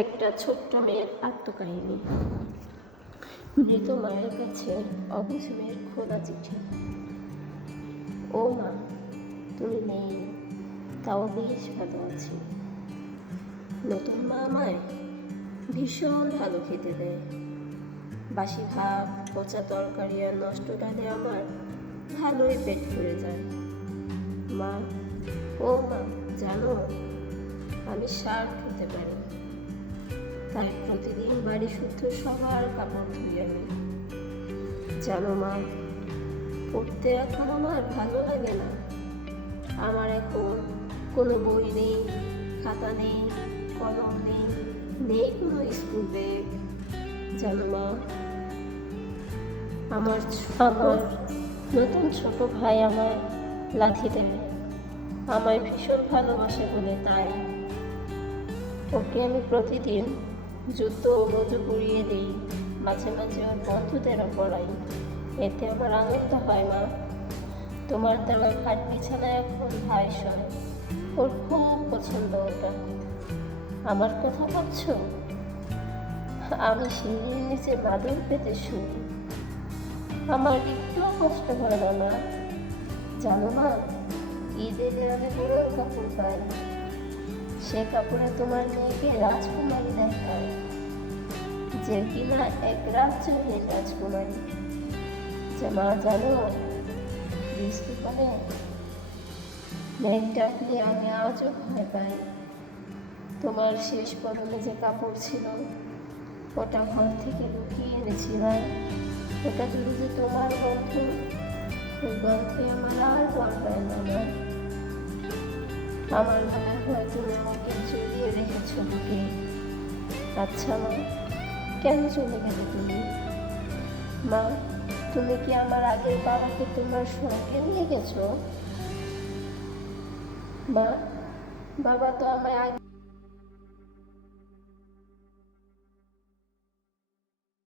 একটা ছোট্ট মেয়ের আত্মকাহিনী। মৃত মায়ের কাছে অবুঝ মেয়ের খোলা চিঠি। ও মা, তুমি নেই, তাও বেশ ভালো আছি। নতুন মা আমায় ভীষণ ভালো খেতে দেয়। বাসি ভাত, পচা তরকারি আর নষ্ট ডালে আমার ভালোই পেট ভরে যায়। মা, ও মা, জানো আমি শার্ট হতে পারি, তাই প্রতিদিন বাড়ি শুদ্ধ সবার কাপড় ধুই আমি। জানো মা, পড়তে এখন আমার ভালো লাগে না। আমার এখন কোনো বই নেই, খাতা নেই, কলম নেই, নেই কোনো স্কুল ব্যাগ। জানো মা, আমার আমার নতুন ছোট ভাই আমায় লাথি দেয়, আমায় ভীষণ ভালোবাসে বলে তাই ওকে আমি প্রতিদিন জুতো মজু করিয়ে দিই, মাঝে মাঝে ওর বন্ধুদেরও পড়াই। এতে আমার আনন্দ হয় মা। তোমার দেওয়া খাট বিছানায় এখন ভাই শোয়, ওর খুব পছন্দ ওটা। আমার কথা ভাবছো? আমি সিঁড়ির নিচে মাদুর পেতে শুই, আমার একটুও কষ্ট হয় না মা। জানো মা, ঈদের আমি বড় কাপড় পাই, সে কাপড়ে তোমার মেয়েকে রাজকুমারী দেখায়, যে কিনা এক রাজ্যের রাজকুমারী। যে মা জানো, বৃষ্টিকালে মেঘ ডাকলে আমি আজও ভয় পাই। তোমার শেষ পরনে যে কাপড় ছিল, ওটা ঘর থেকে লুকিয়ে এনেছিলাম। ওটা যদি যে তোমার গন্ধ, ওই গন্ধে আমার আর ভয় পায় না মা। আমার মনে হয় তুমি আমাকে জড়িয়ে রেখেছো বুকে। আচ্ছা মা, কেন চলে গেলে তুমি? মা, তুমি কি আমার আগের বাবাকে তোমার সঙ্গে নিয়ে গেছো? মা, বাবা তো আমায় আগে